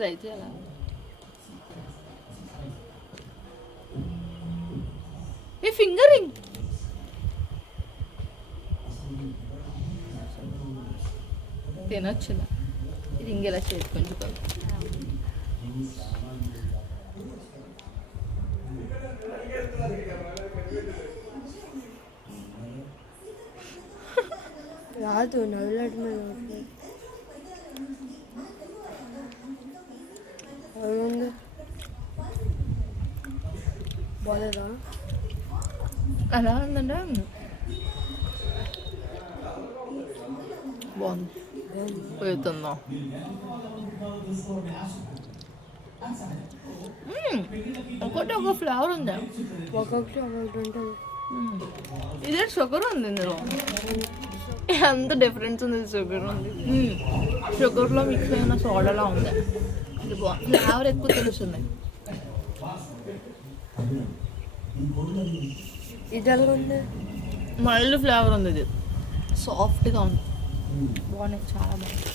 Try చేయాలా? ఏ fingering తినొచ్చుదా? Ring ఎలా చేసుకుంటాం? రాదు నవ్వులాడు బాగాలేదా? ఎలా ఉందంటే బాగుంది. పోతుందా? ఒకటి ఒక ఫ్లేవర్ ఉంది. ఒక్కొక్కటి ఒక్కొక్కటి ఉంటుంది. ఇదే షుగర్ ఉంది ఇందులో. ఎంత డిఫరెన్స్ ఉంది. షుగర్ ఉంది, షుగర్లో మిక్స్ అయిన సోడాలా ఉంది. ఇది బాగుంది. ఫ్లేవర్ ఎక్కువ తెలుస్తుంది. ఇది ఎలా ఉంది? మళ్ళీ ఫ్లేవర్ ఉంది. ఇది సాఫ్ట్గా ఉంది. బాగున్నాయి, చాలా బాగుంది.